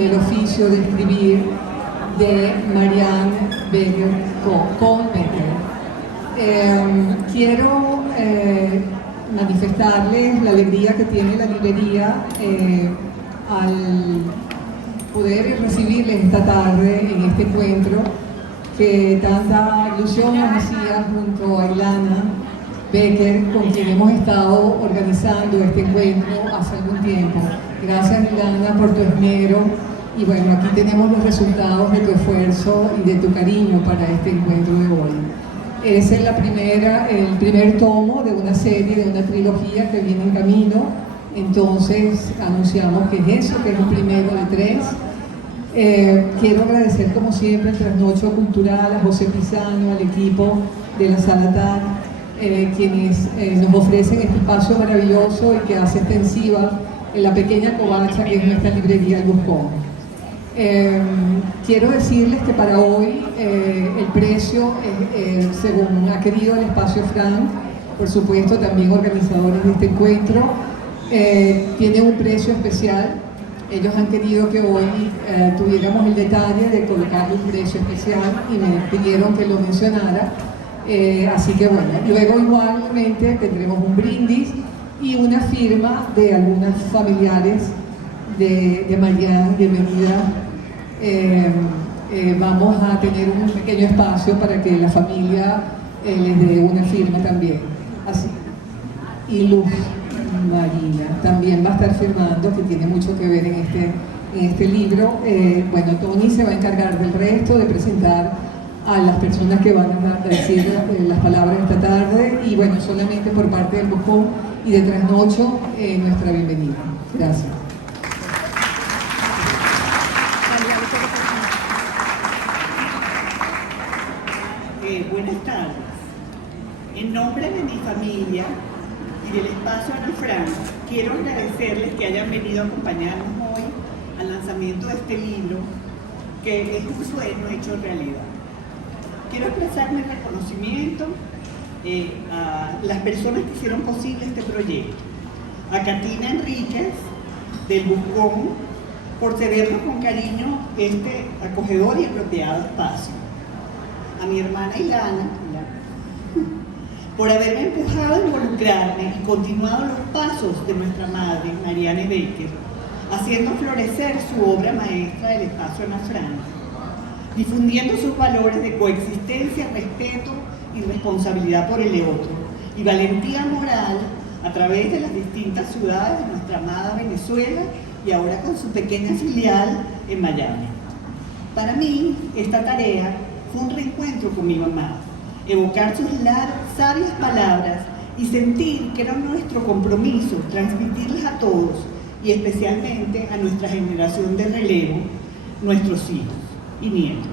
el oficio de escribir de Marianne Becker con Becker. Quiero manifestarles la alegría que tiene la librería al poder recibirles esta tarde en este encuentro que tanta ilusión nos hacía junto a Ilana Becker, con quien hemos estado organizando este encuentro hace algún tiempo. Gracias, Ilana, por tu esmero, y bueno, aquí tenemos los resultados de tu esfuerzo y de tu cariño para este encuentro de hoy. Es el primer tomo de una serie, de una trilogía que viene en camino. Entonces anunciamos que es eso, que es el primero de 3. Quiero agradecer como siempre al Trasnocho Cultural, a José Pizano, al equipo de la Sala TAC, quienes nos ofrecen este espacio maravilloso y que hace extensiva en la pequeña covacha que es nuestra librería El Buscón. Quiero decirles que para hoy el precio, según ha querido el Espacio Frank, por supuesto también organizadores de este encuentro, tiene un precio especial. Ellos han querido que hoy tuviéramos el detalle de colocar un precio especial y me pidieron que lo mencionara. Así que bueno, luego igualmente tendremos un brindis y una firma de algunos familiares de Marianne. Bienvenida. Vamos a tener un pequeño espacio para que la familia les dé una firma también. Así. Y Luz Marina también va a estar firmando, que tiene mucho que ver en este libro. Bueno, Tony se va a encargar del resto, de presentar a las personas que van a decir las palabras esta tarde, y bueno, solamente por parte del Buscón y de Trasnocho, nuestra bienvenida. Gracias. Buenas tardes. En nombre de mi familia y del Espacio Ana Frank, quiero agradecerles que hayan venido a acompañarnos hoy al lanzamiento de este libro, que es un sueño hecho realidad. Quiero expresar mi reconocimiento a las personas que hicieron posible este proyecto. A Katina Enríquez, del Buscón, por cedernos con cariño este acogedor y apropiado espacio. A mi hermana Ilana, por haberme empujado a involucrarme y continuado los pasos de nuestra madre, Marianne Becker, haciendo florecer su obra maestra del Espacio Ana Frank, difundiendo sus valores de coexistencia, respeto y responsabilidad por el otro, y valentía moral a través de las distintas ciudades de nuestra amada Venezuela, y ahora con su pequeña filial en Miami. Para mí, esta tarea fue un reencuentro con mi mamá, evocar sus sabias palabras y sentir que era nuestro compromiso transmitirles a todos, y especialmente a nuestra generación de relevo, nuestros hijos y nietos.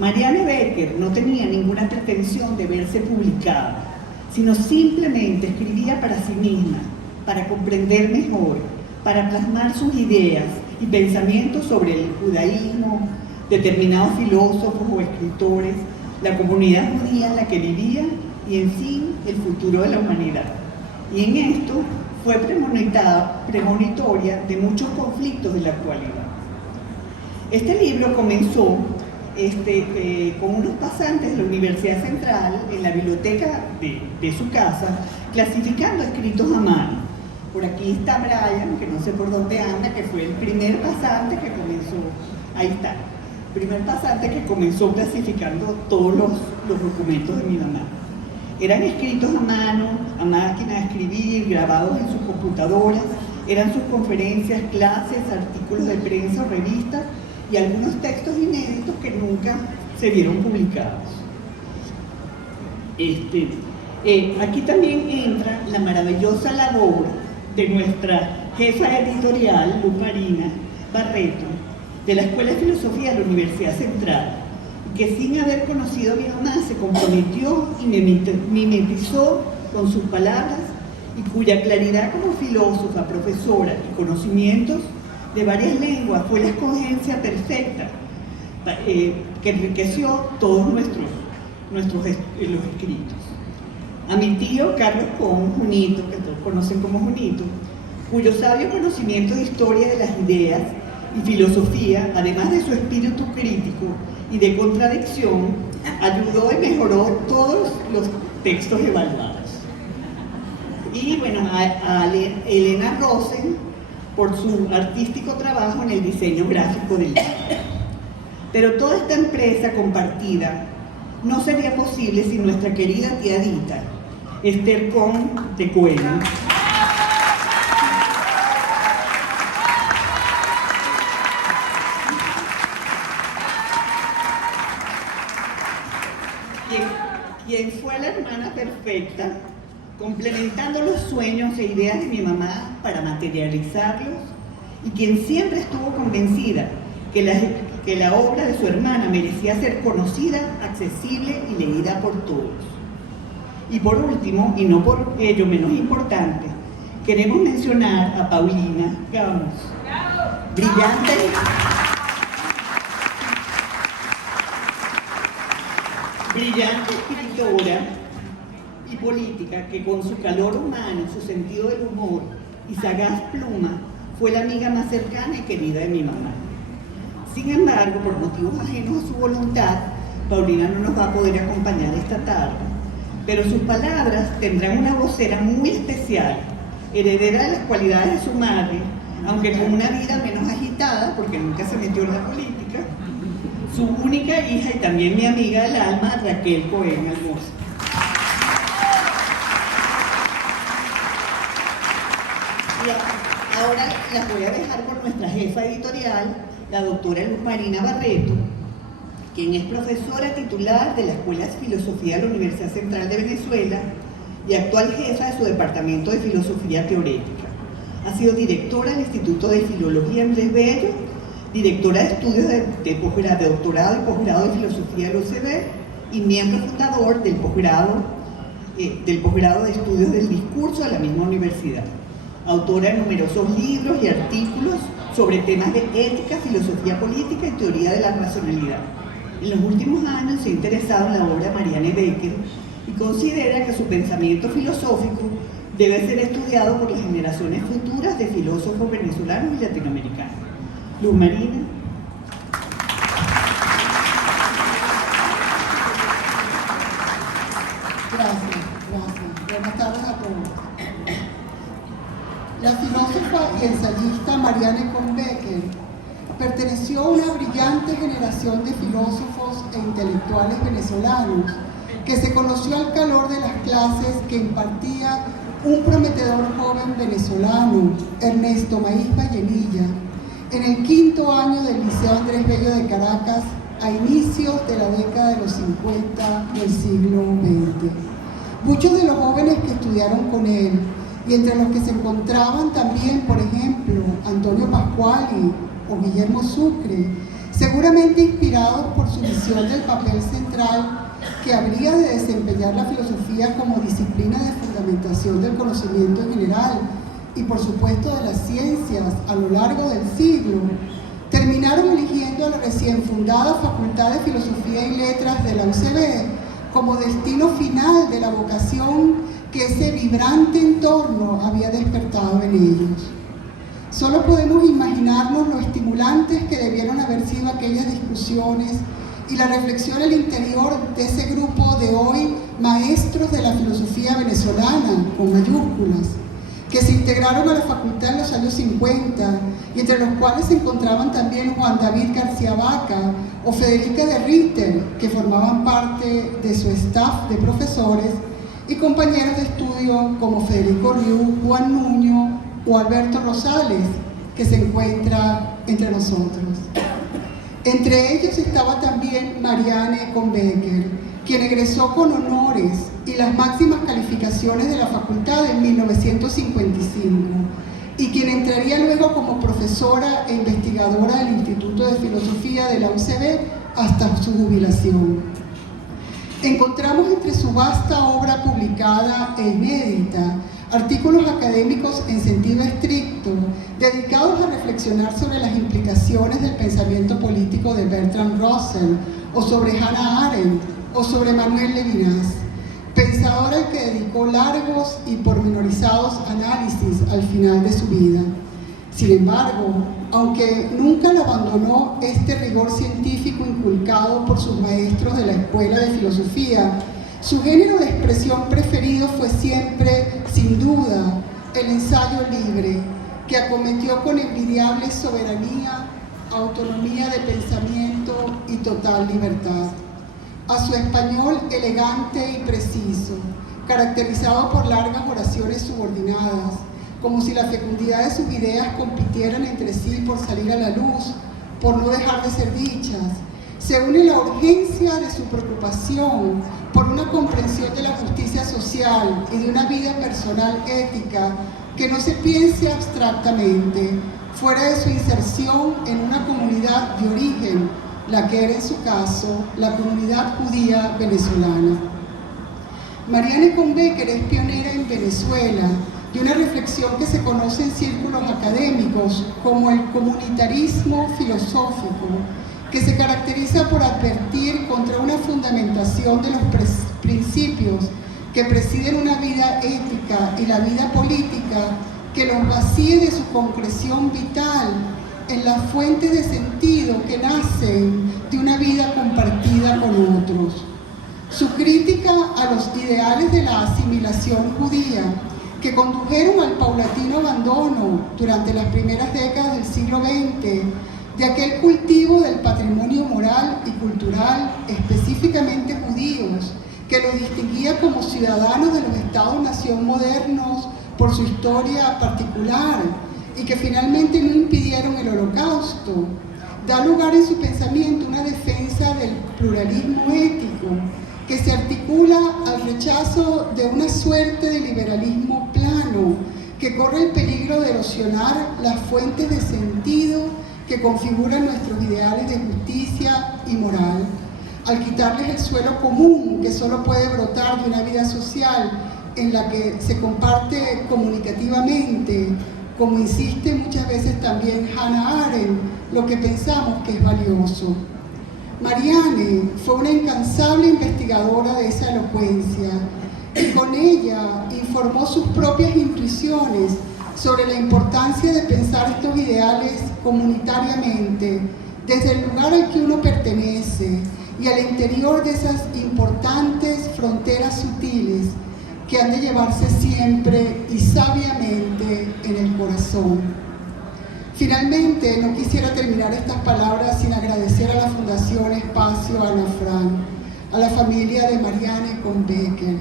Marianne Becker no tenía ninguna pretensión de verse publicada, sino simplemente escribía para sí misma, para comprender mejor, para plasmar sus ideas y pensamientos sobre el judaísmo, determinados filósofos o escritores, la comunidad judía en la que vivía y, en fin, el futuro de la humanidad. Y en esto fue premonitoria de muchos conflictos de la actualidad. Este libro comenzó con unos pasantes de la Universidad Central en la biblioteca de su casa, clasificando escritos a mano. Por aquí está Brian, que no sé por dónde anda, que fue el primer pasante que comenzó. Ahí está. Primer pasante que comenzó clasificando todos los documentos de mi mamá. Eran escritos a mano, a máquina de escribir, grabados en sus computadoras, eran sus conferencias, clases, artículos de prensa o revistas, y algunos textos inéditos que nunca se vieron publicados. Aquí también entra la maravillosa labor de nuestra jefa editorial, Luz Marina Barreto, de la Escuela de Filosofía de la Universidad Central, que sin haber conocido a mi mamá se comprometió y mimetizó con sus palabras, y cuya claridad como filósofa, profesora y conocimientos de varias lenguas fue la escogencia perfecta que enriqueció todos los escritos. A mi tío Carlos Con, Junito, que todos conocen como Junito, cuyo sabio conocimiento de historia de las ideas y filosofía, además de su espíritu crítico y de contradicción, ayudó y mejoró todos los textos evaluados. Y bueno, a Elena Rosen por su artístico trabajo en el diseño gráfico del libro. Pero toda esta empresa compartida no sería posible sin nuestra querida tía Dita, Esther Con de Cuello, quien fue la hermana perfecta, complementando los sueños e ideas de mi mamá para materializarlos, y quien siempre estuvo convencida que la obra de su hermana merecía ser conocida, accesible y leída por todos. Y por último, y no por ello menos importante, queremos mencionar a Paulina Gamos, brillante escritora y política que con su calor humano, su sentido del humor y sagaz pluma fue la amiga más cercana y querida de mi mamá. Sin embargo, por motivos ajenos a su voluntad, Paulina no nos va a poder acompañar esta tarde, pero sus palabras tendrán una vocera muy especial, heredera de las cualidades de su madre, aunque con una vida menos agitada, porque nunca se metió en la política, su única hija y también mi amiga del alma, Raquel Cohen Almoza. Y ahora las voy a dejar con nuestra jefa editorial, la doctora Luz Marina Barreto, quien es profesora titular de la Escuela de Filosofía de la Universidad Central de Venezuela y actual jefa de su departamento de Filosofía Teorética. Ha sido directora del Instituto de Filología Andrés Bello, directora de estudios de doctorado y posgrado de Filosofía de la UCB y miembro fundador del posgrado de estudios del discurso de la misma universidad. Autora de numerosos libros y artículos sobre temas de ética, filosofía política y teoría de la racionalidad. En los últimos años se ha interesado en la obra de Marianne Becker y considera que su pensamiento filosófico debe ser estudiado por las generaciones futuras de filósofos venezolanos y latinoamericanos. Luz Marina. Gracias. Buenas tardes a todos. La filósofa y ensayista Marianne Con Becker perteneció a una brillante generación de filósofos e intelectuales venezolanos que se conoció al calor de las clases que impartía un prometedor joven venezolano, Ernesto Maíz Vallenilla, en el 5º año del Liceo Andrés Bello de Caracas, a inicios de la década de los 50 del siglo XX. Muchos de los jóvenes que estudiaron con él, y entre los que se encontraban también, por ejemplo, Antonio Pascuali o Guillermo Sucre, seguramente inspirados por su visión del papel central que habría de desempeñar la filosofía como disciplina de fundamentación del conocimiento en general y por supuesto de las ciencias a lo largo del siglo, terminaron eligiendo a la recién fundada Facultad de Filosofía y Letras de la UCB como destino final de la vocación que ese vibrante entorno había despertado en ellos. Solo podemos imaginarnos lo estimulantes que debieron haber sido aquellas discusiones y la reflexión al interior de ese grupo de hoy maestros de la filosofía venezolana, con mayúsculas, que se integraron a la facultad en los años 50 y entre los cuales se encontraban también Juan David García Vaca o Federica de Ritter, que formaban parte de su staff de profesores, y compañeros de estudio como Federico Riu, Juan Nuño o Alberto Rosales, que se encuentra entre nosotros. Entre ellos estaba también Marianne Con Becker, quien egresó con honores y las máximas calificaciones de la facultad en 1955 y quien entraría luego como profesora e investigadora del Instituto de Filosofía de la UCB hasta su jubilación. Encontramos entre su vasta obra publicada e inédita artículos académicos en sentido estricto, dedicados a reflexionar sobre las implicaciones del pensamiento político de Bertrand Russell, o sobre Hannah Arendt, o sobre Manuel Levinas, pensador al que dedicó largos y pormenorizados análisis al final de su vida. Sin embargo, aunque nunca le abandonó este rigor científico inculcado por sus maestros de la Escuela de Filosofía, su género de expresión preferido fue siempre, sin duda, el ensayo libre, que acometió con envidiable soberanía, autonomía de pensamiento y total libertad. A su español elegante y preciso, caracterizado por largas oraciones subordinadas, como si la fecundidad de sus ideas compitieran entre sí por salir a la luz, por no dejar de ser dichas, se une la urgencia de su preocupación por una comprensión de la justicia social y de una vida personal ética que no se piense abstractamente, fuera de su inserción en una comunidad de origen, la que era en su caso la comunidad judía venezolana. Marianne Combecker es pionera en Venezuela de una reflexión que se conoce en círculos académicos como el comunitarismo filosófico, que se caracteriza por advertir contra una fundamentación de los principios que presiden una vida ética y la vida política que los vacíe de su concreción vital en las fuentes de sentido que nacen de una vida compartida con otros. Su crítica a los ideales de la asimilación judía, que condujeron al paulatino abandono durante las primeras décadas del siglo XX de aquel cultivo del patrimonio moral y cultural, específicamente judíos, que los distinguía como ciudadanos de los estados-nación modernos por su historia particular y que finalmente no impidieron el Holocausto, da lugar en su pensamiento una defensa del pluralismo ético que se articula al rechazo de una suerte de liberalismo plano que corre el peligro de erosionar las fuentes de sentido que configuran nuestros ideales de justicia y moral, al quitarles el suelo común que solo puede brotar de una vida social en la que se comparte comunicativamente, como insiste muchas veces también Hannah Arendt, lo que pensamos que es valioso. Marianne fue una incansable investigadora de esa elocuencia y con ella informó sus propias intuiciones sobre la importancia de pensar estos ideales comunitariamente, desde el lugar al que uno pertenece y al interior de esas importantes fronteras sutiles que han de llevarse siempre y sabiamente en el corazón. Finalmente, no quisiera terminar estas palabras sin agradecer a la Fundación Espacio Ana Frank, a la familia de Marianne Combecker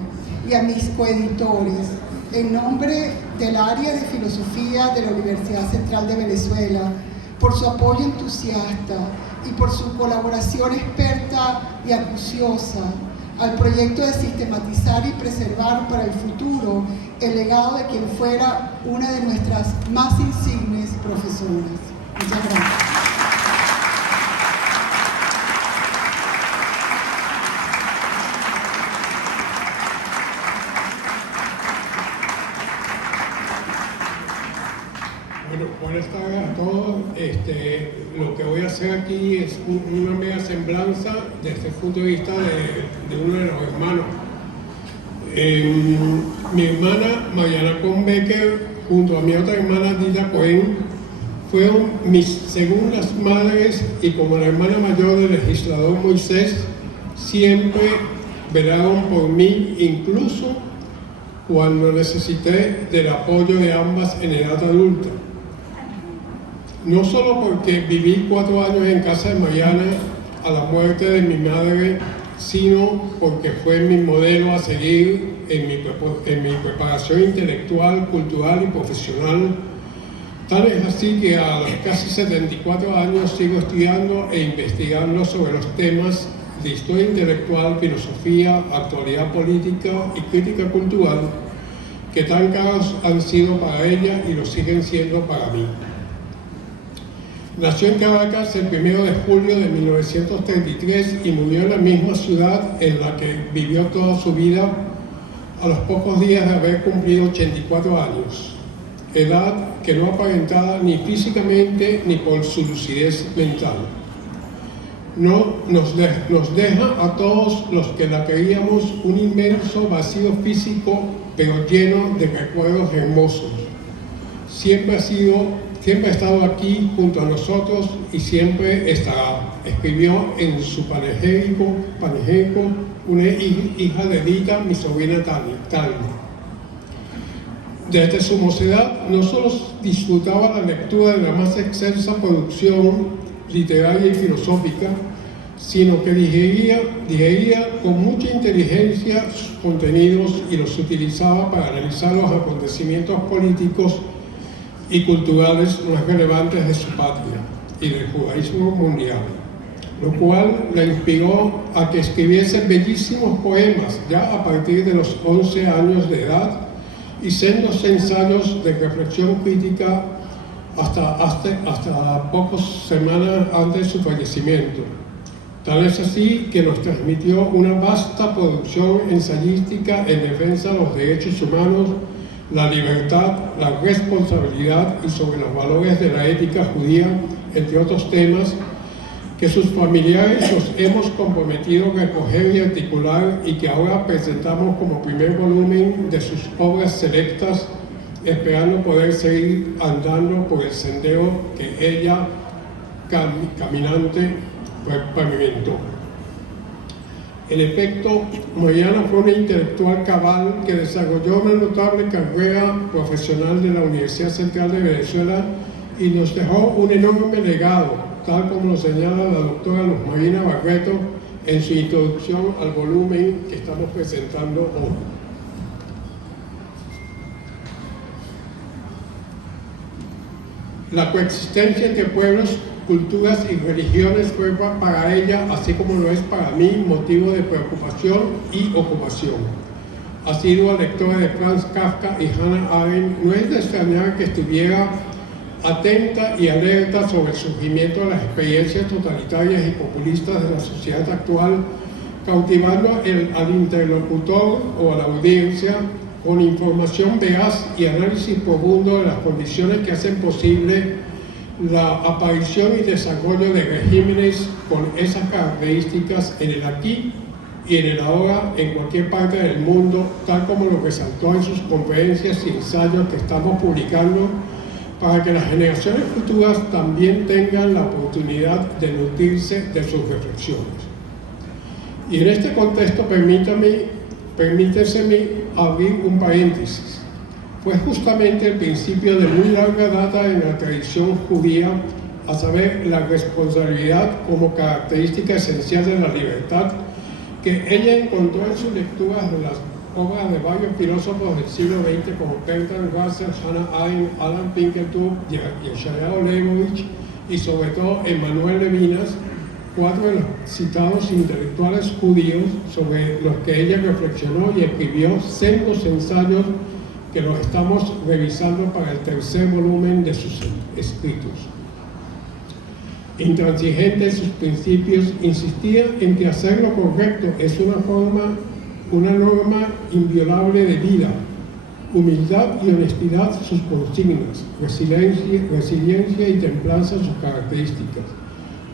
y a mis coeditores, en nombre del área de filosofía de la Universidad Central de Venezuela, por su apoyo entusiasta y por su colaboración experta y acuciosa al proyecto de sistematizar y preservar para el futuro el legado de quien fuera una de nuestras más insignes profesoras. Muchas gracias. Bueno, buenas tardes a todos. Lo que voy a hacer aquí es una mera semblanza desde el punto de vista de uno de los hermanos. Mi hermana Marianne Combecker, junto a mi otra hermana Dita Cohen, fueron mis segundas madres y como la hermana mayor del legislador Moisés, siempre velaron por mí, incluso cuando necesité del apoyo de ambas en edad adulta. No solo porque viví 4 años en casa de Marianne a la muerte de mi madre, sino porque fue mi modelo a seguir en mi preparación intelectual, cultural y profesional. Tal es así que a los casi 74 años sigo estudiando e investigando sobre los temas de historia intelectual, filosofía, actualidad política y crítica cultural que tan caros han sido para ella y lo siguen siendo para mí. Nació en Caracas el 1 de julio de 1933 y murió en la misma ciudad en la que vivió toda su vida a los pocos días de haber cumplido 84 años, edad que no aparentaba ni físicamente ni por su lucidez mental. Nos deja a todos los que la queríamos un inmenso vacío físico, pero lleno de recuerdos hermosos. Siempre ha sido siempre ha estado aquí junto a nosotros y siempre estará. Escribió en su panegírico una hija de Dita, mi sobrina Tania. Desde su mocedad no solo disfrutaba la lectura de la más excelsa producción literaria y filosófica, sino que digería con mucha inteligencia sus contenidos y los utilizaba para analizar los acontecimientos políticos y culturales más relevantes de su patria y del judaísmo mundial, lo cual la inspiró a que escribiese bellísimos poemas ya a partir de los 11 años de edad y sendos ensayos de reflexión crítica hasta pocas semanas antes de su fallecimiento. Tal es así que nos transmitió una vasta producción ensayística en defensa de los derechos humanos, la libertad, la responsabilidad y sobre los valores de la ética judía, entre otros temas, que sus familiares nos hemos comprometido a recoger y articular y que ahora presentamos como primer volumen de sus obras selectas, esperando poder seguir andando por el sendero que ella, caminante, pavimentó. En efecto, Mariana fue una intelectual cabal que desarrolló una notable carrera profesional de la Universidad Central de Venezuela y nos dejó un enorme legado, tal como lo señala la doctora Luz Marina Barreto en su introducción al volumen que estamos presentando hoy. La coexistencia entre pueblos, culturas y religiones fue para ella, así como lo es para mí, motivo de preocupación y ocupación. Asidua lectora de Franz Kafka y Hannah Arendt, no es de extrañar que estuviera atenta y alerta sobre el surgimiento de las experiencias totalitarias y populistas de la sociedad actual, cautivando al interlocutor o a la audiencia con información veraz y análisis profundo de las condiciones que hacen posible la aparición y desarrollo de regímenes con esas características en el aquí y en el ahora en cualquier parte del mundo, tal como lo resaltó en sus conferencias y ensayos que estamos publicando, para que las generaciones futuras también tengan la oportunidad de nutrirse de sus reflexiones. Y en este contexto permíteseme abrir un paréntesis. Fue justamente el principio de muy larga data en la tradición judía, a saber, la responsabilidad como característica esencial de la libertad, que ella encontró en sus lecturas de las obras de varios filósofos del siglo XX como Bertrand Russell, Hannah Arendt, Alan Finkelkraut, Yeshayahu Leibovich y sobre todo Emmanuel Levinas, 4 de los citados intelectuales judíos sobre los que ella reflexionó y escribió sendos ensayos que los estamos revisando para el tercer volumen de sus escritos. Intransigente en sus principios, insistía en que hacer lo correcto es una norma inviolable de vida, humildad y honestidad sus consignas, resiliencia y templanza sus características.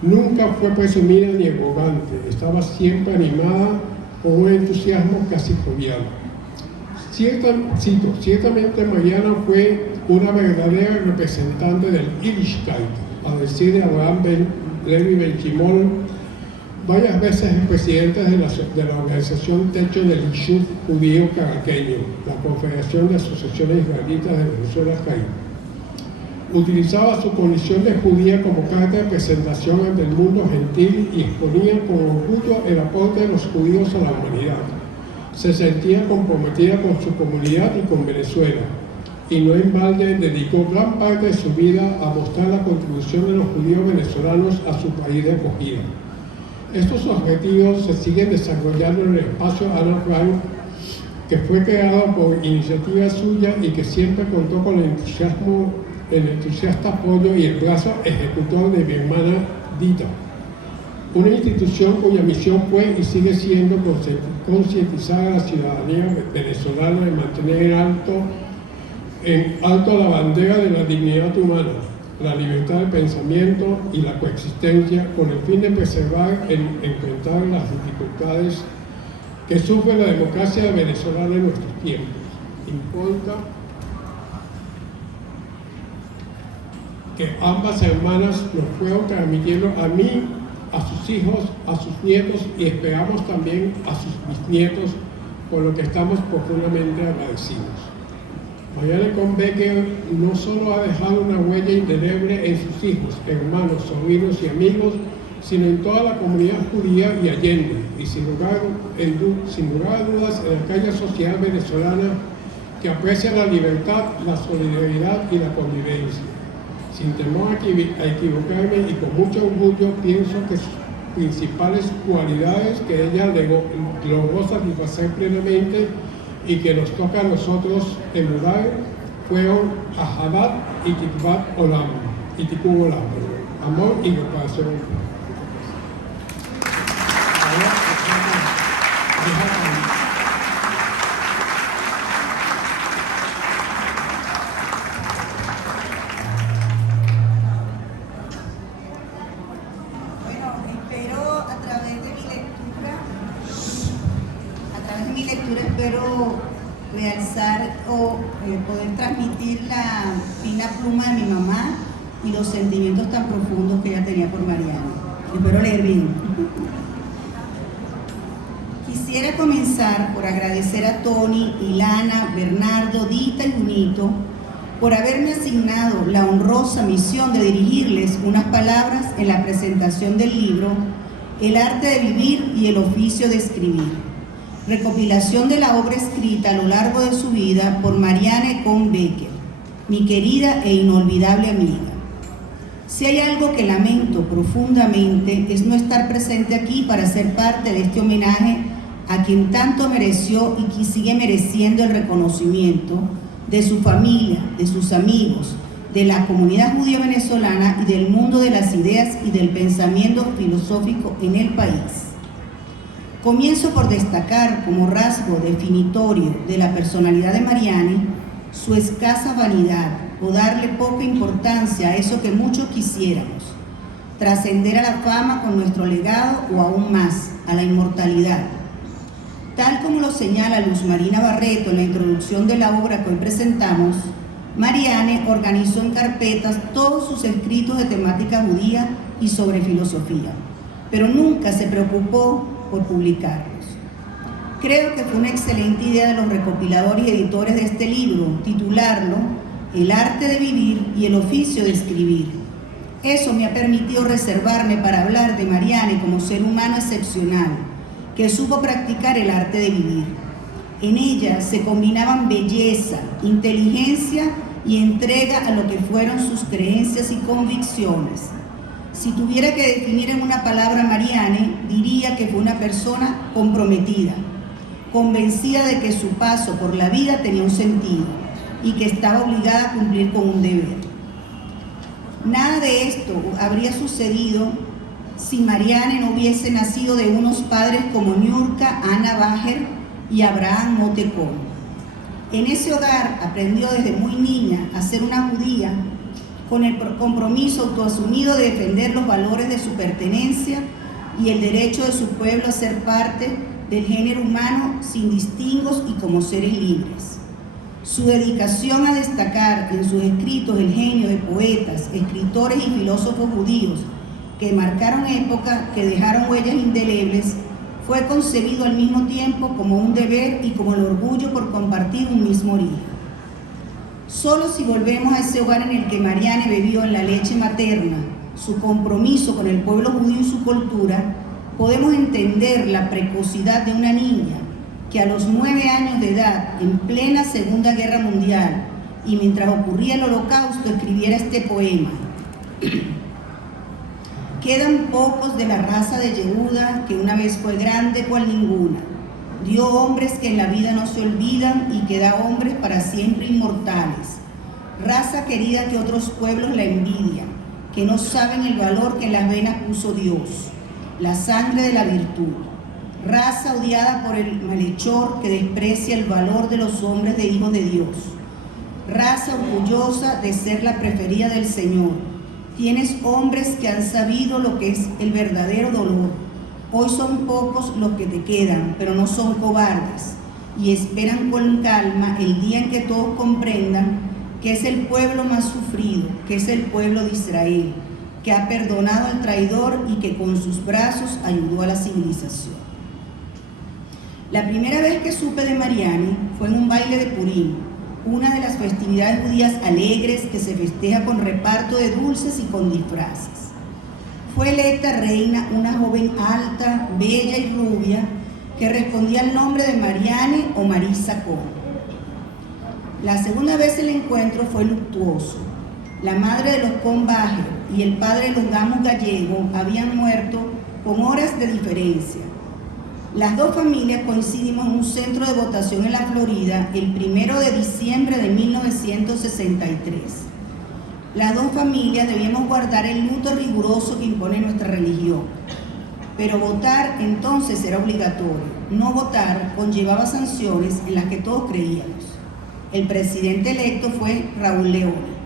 Nunca fue presumida ni arrogante, estaba siempre animada con un entusiasmo casi jovial. Ciertamente Mariana fue una verdadera representante del Yiddishkeit, a decir de Abraham Levi Ben-Shimon, varias veces el presidente de la organización Techo del Yishuv Judío Caraqueño, la Confederación de Asociaciones Israelitas de Venezuela, CAI. Utilizaba su condición de judía como carta de presentación ante el mundo gentil y exponía con orgullo el aporte de los judíos a la humanidad. Se sentía comprometida con su comunidad y con Venezuela, y no en balde dedicó gran parte de su vida a mostrar la contribución de los judíos venezolanos a su país de acogida. Estos objetivos se siguen desarrollando en el espacio Ana Frank, que fue creado por iniciativa suya y que siempre contó con el entusiasta apoyo y el brazo ejecutor de mi hermana Dita. Una institución cuya misión fue y sigue siendo concientizar a la ciudadanía venezolana de mantener en alto la bandera de la dignidad humana, la libertad de pensamiento y la coexistencia, con el fin de preservar y enfrentar las dificultades que sufre la democracia venezolana en nuestros tiempos. que ambas hermanas nos fueron transmitiendo a mí, a sus hijos, a sus nietos y esperamos también a sus bisnietos, por lo que estamos profundamente agradecidos. Marianne Cohn Becker no solo ha dejado una huella indeleble en sus hijos, hermanos, sobrinos y amigos, sino en toda la comunidad judía y allende, y sin lugar a dudas en aquella sociedad venezolana que aprecia la libertad, la solidaridad y la convivencia. Sin temor a equivocarme y con mucho orgullo pienso que sus principales cualidades que ella logró satisfacer plenamente y que nos toca a nosotros emular fueron Ahabat y Tikvat Olam, y Tikkun Olam, amor y reparación. Espero realzar o poder transmitir la fina pluma de mi mamá y los sentimientos tan profundos que ella tenía por Marianne. Espero leer bien. Quisiera comenzar por agradecer a Tony, Ilana, Bernardo, Dita y Junito por haberme asignado la honrosa misión de dirigirles unas palabras en la presentación del libro El arte de vivir y el oficio de escribir, recopilación de la obra escrita a lo largo de su vida por Marianne Cohn Becker, mi querida e inolvidable amiga. Si hay algo que lamento profundamente es no estar presente aquí para ser parte de este homenaje a quien tanto mereció y que sigue mereciendo el reconocimiento de su familia, de sus amigos, de la comunidad judía venezolana y del mundo de las ideas y del pensamiento filosófico en el país. Comienzo por destacar como rasgo definitorio de la personalidad de Marianne su escasa vanidad o darle poca importancia a eso que muchos quisiéramos, trascender a la fama con nuestro legado o aún más, a la inmortalidad. Tal como lo señala Luz Marina Barreto en la introducción de la obra que hoy presentamos, Marianne organizó en carpetas todos sus escritos de temática judía y sobre filosofía, pero nunca se preocupó por publicarlos. Creo que fue una excelente idea de los recopiladores y editores de este libro, titularlo El arte de vivir y el oficio de escribir. Eso me ha permitido reservarme para hablar de Marianne como ser humano excepcional, que supo practicar el arte de vivir. En ella se combinaban belleza, inteligencia y entrega a lo que fueron sus creencias y convicciones. Si tuviera que definir en una palabra a Marianne, diría que fue una persona comprometida, convencida de que su paso por la vida tenía un sentido y que estaba obligada a cumplir con un deber. Nada de esto habría sucedido si Marianne no hubiese nacido de unos padres como Niurka Ana Bajer y Abraham Mote Cohn. En ese hogar aprendió desde muy niña a ser una judía con el compromiso autoasumido de defender los valores de su pertenencia y el derecho de su pueblo a ser parte del género humano sin distingos y como seres libres. Su dedicación a destacar en sus escritos el genio de poetas, escritores y filósofos judíos que marcaron época, que dejaron huellas indelebles, fue concebido al mismo tiempo como un deber y como el orgullo por compartir un mismo origen. Solo si volvemos a ese hogar en el que Marianne bebió en la leche materna, su compromiso con el pueblo judío y su cultura, podemos entender la precocidad de una niña que a los 9 años de edad, en plena Segunda Guerra Mundial, y mientras ocurría el Holocausto, escribiera este poema. Quedan pocos de la raza de Yehuda, que una vez fue grande cual ninguna. Dio hombres que en la vida no se olvidan y que da hombres para siempre inmortales. Raza querida que otros pueblos la envidian, que no saben el valor que en las venas puso Dios, la sangre de la virtud. Raza odiada por el malhechor que desprecia el valor de los hombres de hijos de Dios. Raza orgullosa de ser la preferida del Señor. Tienes hombres que han sabido lo que es el verdadero dolor. Hoy son pocos los que te quedan, pero no son cobardes, y esperan con calma el día en que todos comprendan que es el pueblo más sufrido, que es el pueblo de Israel, que ha perdonado al traidor y que con sus brazos ayudó a la civilización. La primera vez que supe de Mariani fue en un baile de Purim, una de las festividades judías alegres que se festeja con reparto de dulces y con disfraces. Fue electa reina una joven alta, bella y rubia que respondía al nombre de Mariani o Marisa Cohn. La segunda vez el encuentro fue luctuoso. La madre de los Cohn Bajer y el padre de los Gamos Gallego habían muerto con horas de diferencia. Las dos familias coincidimos en un centro de votación en la Florida el 1 de diciembre de 1963. Las dos familias debíamos guardar el luto riguroso que impone nuestra religión, pero votar entonces era obligatorio. No votar conllevaba sanciones en las que todos creíamos. El presidente electo fue Raúl Leoni.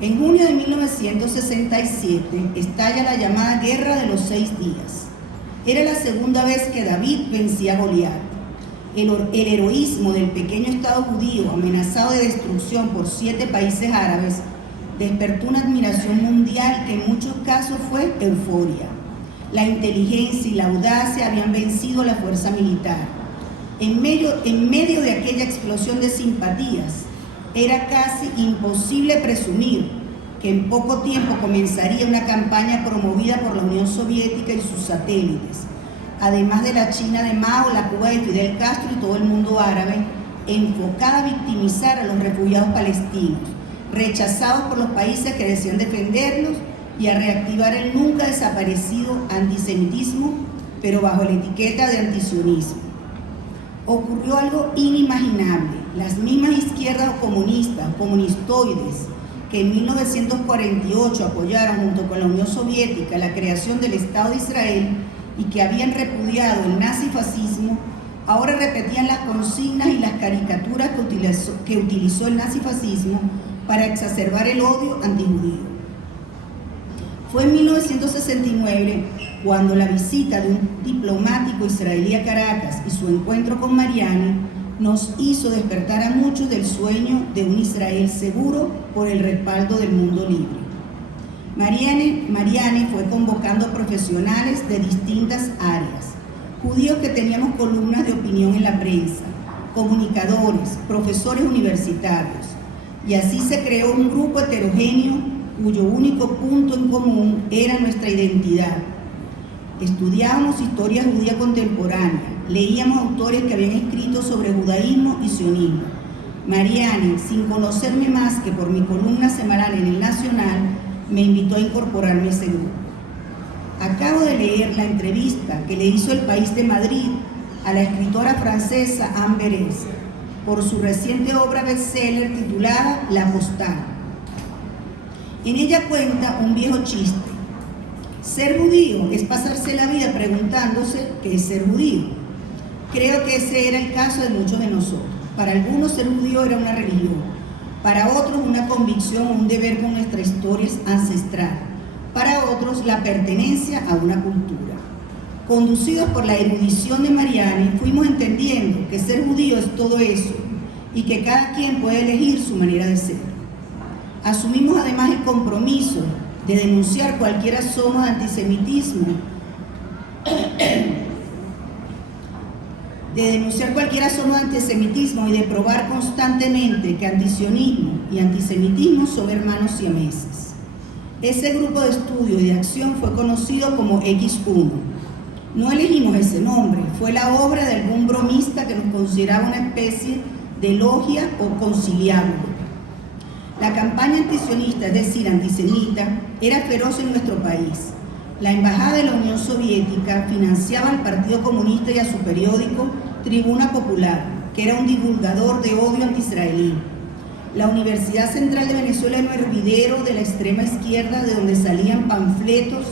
En junio de 1967 estalla la llamada Guerra de los 6 días. Era la segunda vez que David vencía a Goliat. El heroísmo del pequeño Estado judío amenazado de destrucción por 7 países árabes despertó una admiración mundial que en muchos casos fue euforia. La inteligencia y la audacia habían vencido a la fuerza militar. En medio de aquella explosión de simpatías, era casi imposible presumir que en poco tiempo comenzaría una campaña promovida por la Unión Soviética y sus satélites, además de la China de Mao, la Cuba de Fidel Castro y todo el mundo árabe, enfocada a victimizar a los refugiados palestinos, rechazados por los países que decían defenderlos, y a reactivar el nunca desaparecido antisemitismo, pero bajo la etiqueta de antisionismo. Ocurrió algo inimaginable. Las mismas izquierdas comunistas, comunistoides, que en 1948 apoyaron junto con la Unión Soviética la creación del Estado de Israel y que habían repudiado el nazifascismo, ahora repetían las consignas y las caricaturas que utilizó el nazifascismo para exacerbar el odio antijudío. Fue en 1969 cuando la visita de un diplomático israelí a Caracas y su encuentro con Mariani nos hizo despertar a muchos del sueño de un Israel seguro por el respaldo del mundo libre. Mariani fue convocando profesionales de distintas áreas, judíos que teníamos columnas de opinión en la prensa, comunicadores, profesores universitarios, y así se creó un grupo heterogéneo cuyo único punto en común era nuestra identidad. Estudiábamos historia judía contemporánea, leíamos autores que habían escrito sobre judaísmo y sionismo. Mariani, sin conocerme más que por mi columna semanal en El Nacional, me invitó a incorporarme a ese grupo. Acabo de leer la entrevista que le hizo El País de Madrid a la escritora francesa Anne Berès por su reciente obra bestseller titulada La Postal. En ella cuenta un viejo chiste. Ser judío es pasarse la vida preguntándose qué es ser judío. Creo que ese era el caso de muchos de nosotros. Para algunos ser judío era una religión, para otros una convicción o un deber con nuestra historia ancestral, para otros la pertenencia a una cultura. Conducidos por la erudición de Mariani, fuimos entendiendo que ser judío es todo eso y que cada quien puede elegir su manera de ser. Asumimos además el compromiso de denunciar cualquier asomo de antisemitismo, y de probar constantemente que antisionismo y antisemitismo son hermanos siameses. Ese grupo de estudio y de acción fue conocido como X1. No elegimos ese nombre, fue la obra de algún bromista que nos consideraba una especie de logia o conciliábulo. La campaña antisionista, es decir, antisemita, era feroz en nuestro país. La Embajada de la Unión Soviética financiaba al Partido Comunista y a su periódico Tribuna Popular, que era un divulgador de odio antiisraelí. La Universidad Central de Venezuela era un hervidero de la extrema izquierda de donde salían panfletos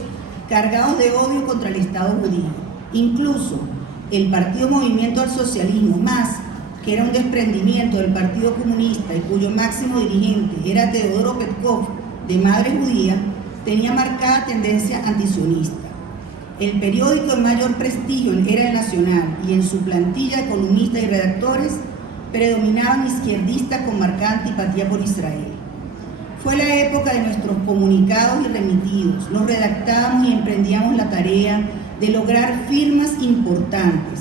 cargados de odio contra el Estado judío. Incluso el Partido Movimiento al Socialismo, MAS, que era un desprendimiento del Partido Comunista y cuyo máximo dirigente era Teodoro Petkov, de madre judía, tenía marcada tendencia antisionista. El periódico de mayor prestigio era El Nacional y en su plantilla de columnistas y redactores predominaban izquierdistas con marcada antipatía por Israel. Fue la época de nuestros comunicados y remitidos. Los redactábamos y emprendíamos la tarea de lograr firmas importantes.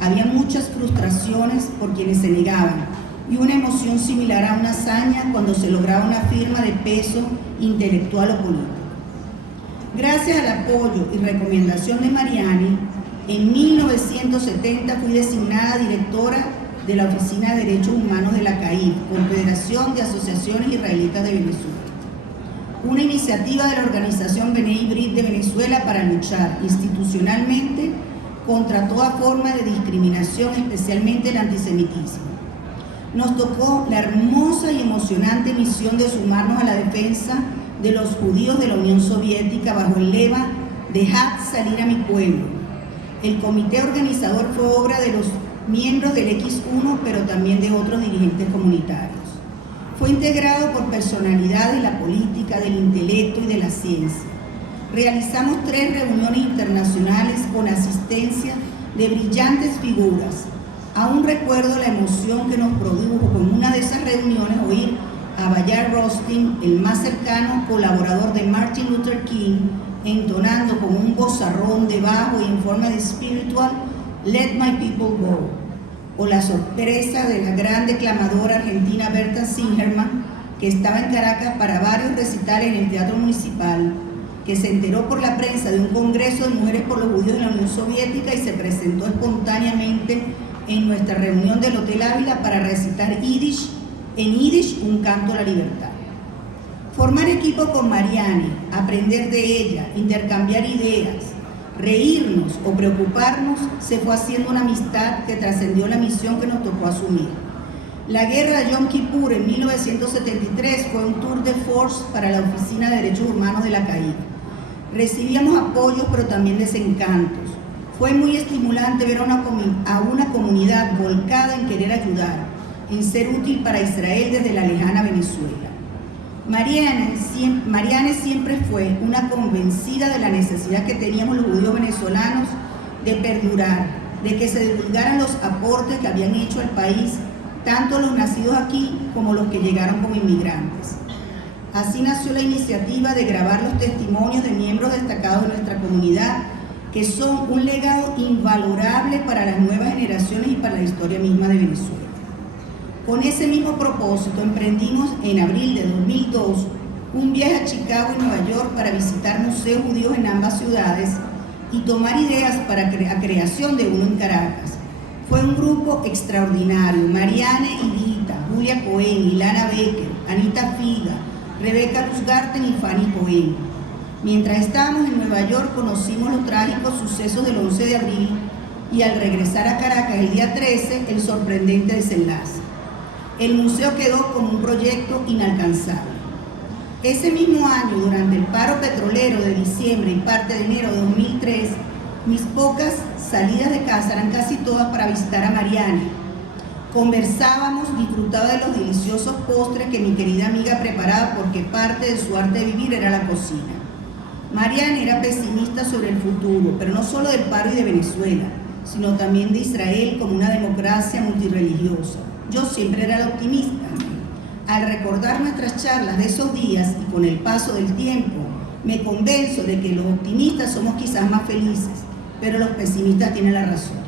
Había muchas frustraciones por quienes se negaban y una emoción similar a una hazaña cuando se lograba una firma de peso intelectual o político. Gracias al apoyo y recomendación de Mariani, en 1970 fui designada directora de la Oficina de Derechos Humanos de la CAIF, Confederación de Asociaciones Israelitas de Venezuela. Una iniciativa de la organización Bnei Brit de Venezuela para luchar institucionalmente contra toda forma de discriminación, especialmente el antisemitismo. Nos tocó la hermosa y emocionante misión de sumarnos a la defensa de los judíos de la Unión Soviética bajo el lema "Dejad salir a mi pueblo". El comité organizador fue obra de los miembros del X1, pero también de otros dirigentes comunitarios. Fue integrado por personalidades de la política, del intelecto y de la ciencia. Realizamos 3 reuniones internacionales con asistencia de brillantes figuras. Aún recuerdo la emoción que nos produjo con una de esas reuniones oír a Bayard Rustin, el más cercano colaborador de Martin Luther King, entonando con un vozarrón de bajo y en forma de spiritual "Let my people go", o la sorpresa de la gran declamadora argentina Berta Singerman, que estaba en Caracas para varios recitales en el Teatro Municipal, que se enteró por la prensa de un congreso de mujeres por los judíos de la Unión Soviética y se presentó espontáneamente en nuestra reunión del Hotel Ávila para recitar en Yiddish un canto a la libertad. Formar equipo con Mariani, aprender de ella, intercambiar ideas, reírnos o preocuparnos, se fue haciendo una amistad que trascendió la misión que nos tocó asumir. La guerra de Yom Kippur en 1973 fue un tour de force para la Oficina de Derechos Humanos de la CAIF. Recibíamos apoyos, pero también desencantos. Fue muy estimulante ver a una comunidad volcada en querer ayudar, en ser útil para Israel desde la lejana Venezuela. Mariane siempre fue una convencida de la necesidad que teníamos los judíos venezolanos de perdurar, de que se divulgaran los aportes que habían hecho al país, tanto los nacidos aquí como los que llegaron como inmigrantes. Así nació la iniciativa de grabar los testimonios de miembros destacados de nuestra comunidad, que son un legado invalorable para las nuevas generaciones y para la historia misma de Venezuela. Con ese mismo propósito emprendimos en abril de 2002 un viaje a Chicago y Nueva York para visitar museos judíos en ambas ciudades y tomar ideas para la creación de uno en Caracas. Fue un grupo extraordinario: Mariane y Dita, Julia Cohen, Ilana Becker, Anita Figa, Rebeca Luzgarten y Fanny Cohen. Mientras estábamos en Nueva York conocimos los trágicos sucesos del 11 de abril y al regresar a Caracas el día 13, el sorprendente desenlace. El museo quedó como un proyecto inalcanzable. Ese mismo año, durante el paro petrolero de diciembre y parte de enero de 2003, mis pocas salidas de casa eran casi todas para visitar a Mariane. Conversábamos, disfrutaba de los deliciosos postres que mi querida amiga preparaba porque parte de su arte de vivir era la cocina. Mariane era pesimista sobre el futuro, pero no solo del paro y de Venezuela, sino también de Israel como una democracia multirreligiosa. Yo siempre era la optimista. Al recordar nuestras charlas de esos días y con el paso del tiempo, me convenzo de que los optimistas somos quizás más felices, pero los pesimistas tienen la razón.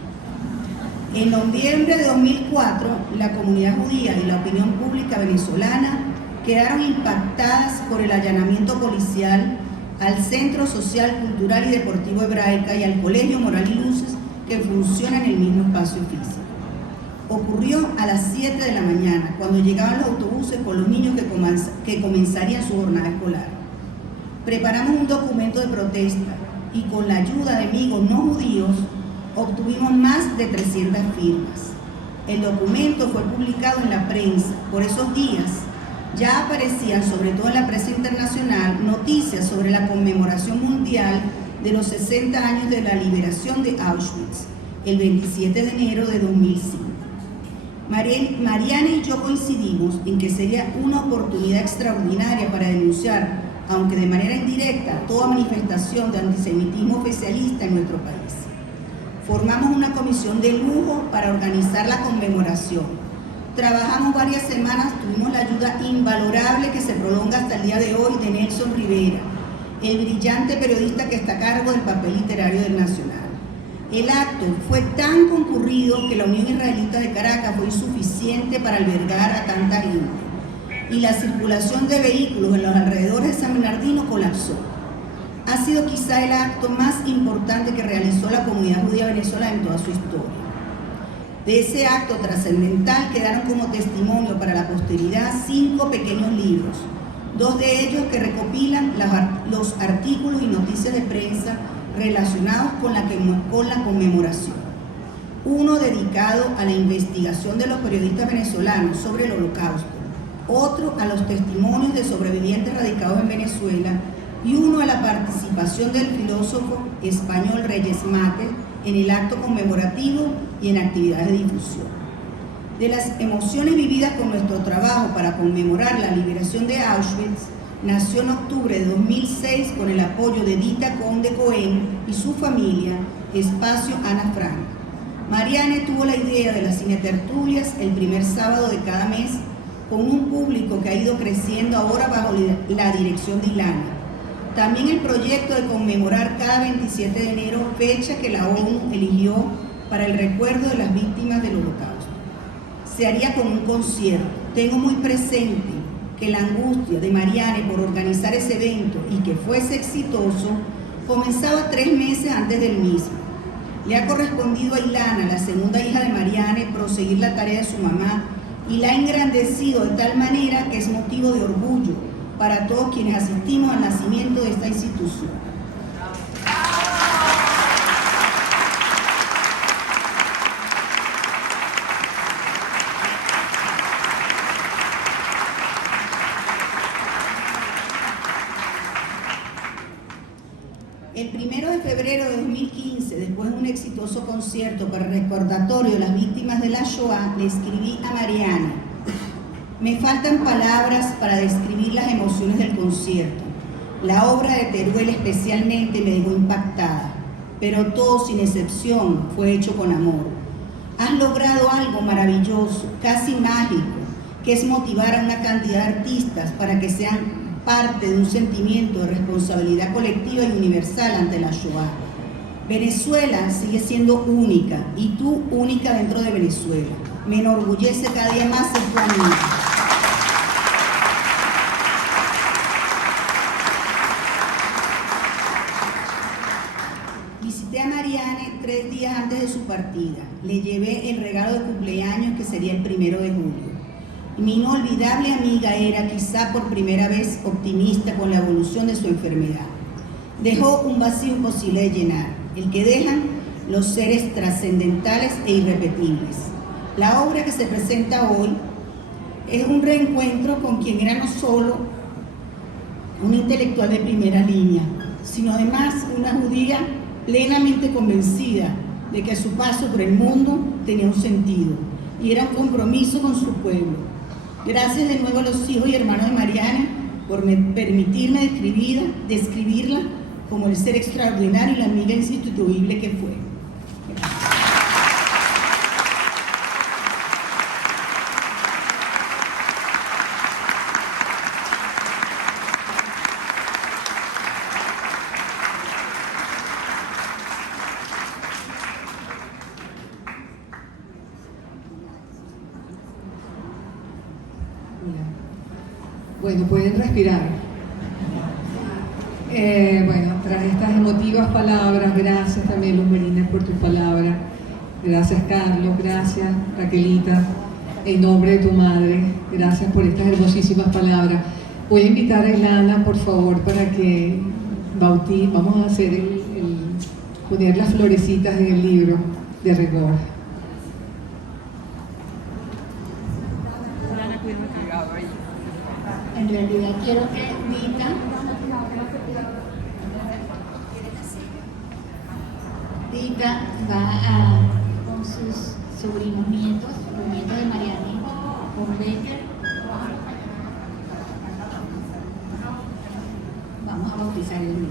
En noviembre de 2004, la comunidad judía y la opinión pública venezolana quedaron impactadas por el allanamiento policial al Centro Social, Cultural y Deportivo Hebraica y al Colegio Moral y Luces, que funciona en el mismo espacio físico. Ocurrió a las 7 de la mañana, cuando llegaban los autobuses con los niños que comenzarían su jornada escolar. Preparamos un documento de protesta y con la ayuda de amigos no judíos obtuvimos más de 300 firmas. El documento fue publicado en la prensa. Por esos días ya aparecían, sobre todo en la prensa internacional, noticias sobre la conmemoración mundial de los 60 años de la liberación de Auschwitz, el 27 de enero de 2005. Mariane y yo coincidimos en que sería una oportunidad extraordinaria para denunciar, aunque de manera indirecta, toda manifestación de antisemitismo oficialista en nuestro país. Formamos una comisión de lujo para organizar la conmemoración. Trabajamos varias semanas, tuvimos la ayuda invalorable que se prolonga hasta el día de hoy de Nelson Rivera, el brillante periodista que está a cargo del papel literario del Nacional. El acto fue tan concurrido que la Unión Israelita de Caracas fue insuficiente para albergar a tanta gente y la circulación de vehículos en los alrededores de San Bernardino colapsó. Ha sido quizá el acto más importante que realizó la comunidad judía venezolana en toda su historia. De ese acto trascendental quedaron como testimonio para la posteridad 5 pequeños libros, 2 de ellos que recopilan los artículos y noticias de prensa relacionados con la conmemoración. Uno dedicado a la investigación de los periodistas venezolanos sobre el Holocausto, otro a los testimonios de sobrevivientes radicados en Venezuela y uno a la participación del filósofo español Reyes Mate en el acto conmemorativo y en actividades de difusión. De las emociones vividas con nuestro trabajo para conmemorar la liberación de Auschwitz, nació en octubre de 2006 con el apoyo de Dita Conde Cohen y su familia, Espacio Ana Frank. Mariane tuvo la idea de las cinetertulias el primer sábado de cada mes, con un público que ha ido creciendo ahora bajo la dirección de Ilana. También el proyecto de conmemorar cada 27 de enero, fecha que la ONU eligió para el recuerdo de las víctimas del Holocausto. Se haría con un concierto. Tengo muy presente que la angustia de Mariane por organizar ese evento y que fuese exitoso comenzaba 3 meses antes del mismo. Le ha correspondido a Ilana, la segunda hija de Mariane, proseguir la tarea de su mamá y la ha engrandecido de tal manera que es motivo de orgullo para todos quienes asistimos al nacimiento de esta institución. El 1 de febrero de 2015, después de un exitoso concierto para el recordatorio de las víctimas de la Shoah, le escribí a Mariane: me faltan palabras para describir las emociones del concierto. La obra de Teruel especialmente me dejó impactada, pero todo sin excepción fue hecho con amor. Has logrado algo maravilloso, casi mágico, que es motivar a una cantidad de artistas para que sean parte de un sentimiento de responsabilidad colectiva y universal ante la Shoah. Venezuela sigue siendo única y tú única dentro de Venezuela. Me enorgullece cada día más ser tu amiga. Visité a Mariane 3 días antes de su partida. Le llevé el regalo de cumpleaños que sería el 1 de julio. Mi inolvidable amiga era, quizá por primera vez, optimista con la evolución de su enfermedad. Dejó un vacío imposible de llenar, el que dejan los seres trascendentales e irrepetibles. La obra que se presenta hoy es un reencuentro con quien era no solo una intelectual de primera línea, sino además una judía plenamente convencida de que su paso por el mundo tenía un sentido y era un compromiso con su pueblo. Gracias de nuevo a los hijos y hermanos de Mariane por permitirme describirla como el ser extraordinario y la amiga insustituible que fue. Bueno, pueden respirar. Bueno, tras estas emotivas palabras, gracias también, Luz Marina, por tus palabras. Gracias, Carlos, gracias, Raquelita, en nombre de tu madre, gracias por estas hermosísimas palabras. Voy a invitar a Ilana, por favor, para que vamos a hacer poner las florecitas en el libro de rigor. En realidad quiero que Dita va con sus sobrinos nietos, los nietos de Mariane, con Becker. Vamos a bautizar el libro.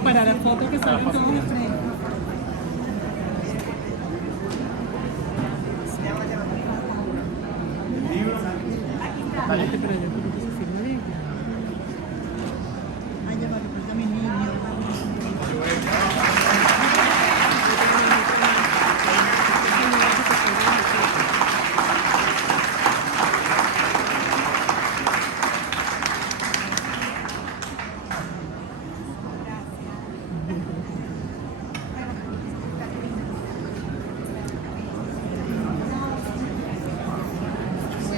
No, para la foto que salen todos de frente. Espérate, pero yo creo que se firma bien. Ay, ya va, que falta mi niño.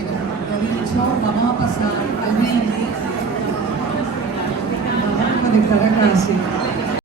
Bueno, lo dicho, vamos a pasar al brindis. Vamos a conectar acá, sí.